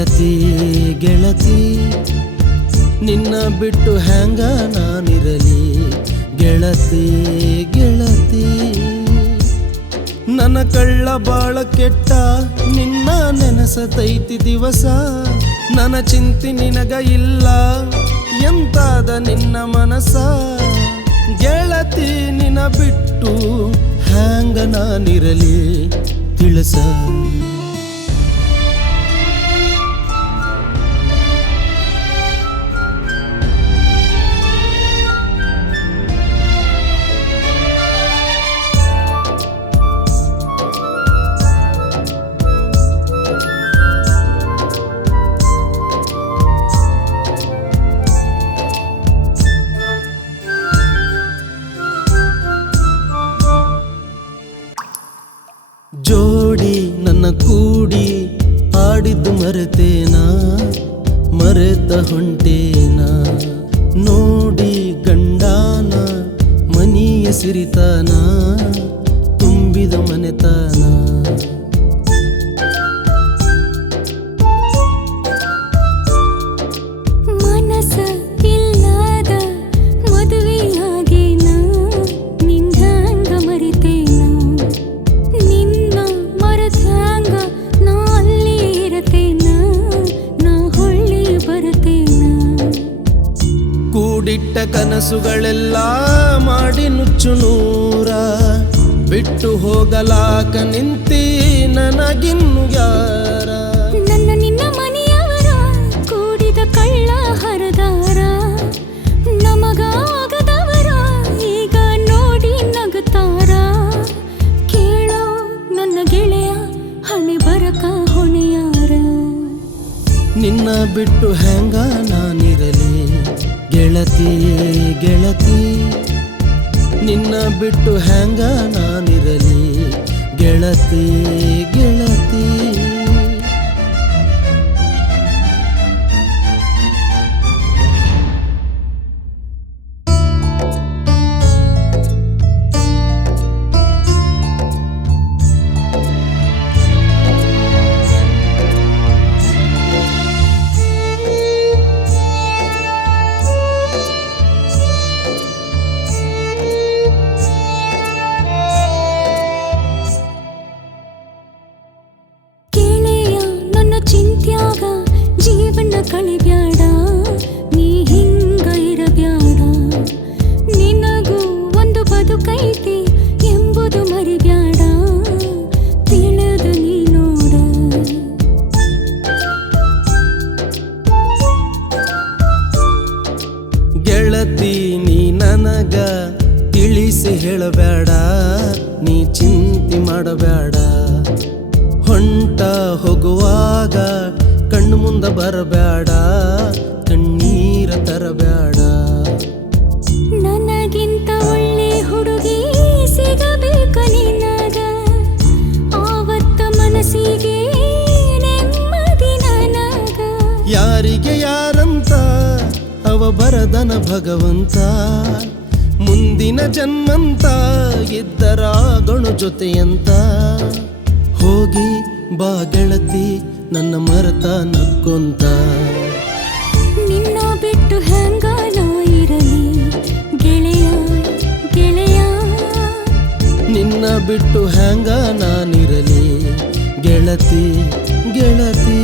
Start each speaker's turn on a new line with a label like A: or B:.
A: ಗೆಳತಿ ಗೆಳತಿ, ನಿನ್ನ ಬಿಟ್ಟು ಹ್ಯಾಂಗ ನಾನಿರಲಿ? ಗೆಳತಿ ಗೆಳತಿ, ನನ್ನ ಕಳ್ಳ ಬಾಳ ಕೆಟ್ಟ, ನಿನ್ನ ನೆನಸತೈತಿ ದಿವಸ. ನನ್ನ ಚಿಂತೆ ನಿನಗ ಇಲ್ಲ, ಎಂತಾದ ನಿನ್ನ ಮನಸ? ಗೆಳತಿ, ನಿನ್ನ ಬಿಟ್ಟು ಹ್ಯಾಂಗ ನಾನಿರಲಿ? ತಿಳಿಸ. ಜೋಡಿ ನನ್ನ ಕೂಡಿ ಆಡಿದ್ದು ಮರೆತೇನಾ? ಮರೆತ ಹೊಂಟೇನಾ? ನೋಡಿ ಗಂಡಾನ ಮನಿಯ ಸಿರಿತಾನ ತುಂಬಿದ ಮನೆತಾನ. ಕೂಡಿಟ್ಟ ಕನಸುಗಳೆಲ್ಲ ಮಾಡಿ ನುಚ್ಚು ನೂರ. ಬಿಟ್ಟು ಹೋಗಲಾಕ ನಿಂತಿ ನನಗಿನ್ನು ಯಾರ?
B: ನಿನ್ನ
A: ಬಿಟ್ಟು ಹೆಂಗ ನಾನಿರಲಿ? ಗೆಳತಿ ಗೆಳತಿ ನಿನ್ನ ಬಿಟ್ಟು ಹೆಂಗ ನಾನಿರಲಿ? ಗೆಳತಿ
B: ಕಳಿಬ್ಯಾಡ ನೀ ಹಿಂಗ ಇರಬ್ಯಾಡ. ನಿನಗೂ ಒಂದು ಬದುಕೈತಿ ಎಂಬುದು ಮರಿಬ್ಯಾಡ. ತಿಳಿದು ನೀ ನೋಡ.
A: ಗೆಳತಿ, ನೀ ನನಗ ತಿಳಿಸಿ ಹೇಳಬೇಡ ನೀ ಚಿಂತೆ ಮಾಡಬೇಡ ಹೊಂಟ ಹೋಗುವಾಗ ಕಣ್ಣು ಮುಂದ ಬರಬೇಡ ಕಣ್ಣೀರ ತರಬೇಡ.
B: ನನಗಿಂತ ಒಳ್ಳೆ ಹುಡುಗಿ ಸಿಗಬೇಕ ನಿನಗ. ಆವತ್ತ ಮನಸ್ಸಿಗೆ ನೆಮ್ಮದಿ ನನಗ.
A: ಯಾರಿಗೆ ಯಾರಂತ ಅವ ಬರದನ ಭಗವಂತ. ಮುಂದಿನ ಜನ್ಮಂತ ಇದ್ದರಾಗಣು ಜೊತೆಯಂತ. ಹೋಗಿ ಬಾ ಗೆಳತಿ ನನ್ನ ಮರತ ನಕ್ಕೊಂತ.
B: ನಿನ್ನ ಬಿಟ್ಟು ಹೆಂಗ ನಾ ಇರಲಿ ಗೆಳೆಯ ಗೆಳೆಯ.
A: ನಿನ್ನ ಬಿಟ್ಟು ಹೆಂಗ ನಾನಿರಲಿ ಗೆಳತಿ ಗೆಳತಿ.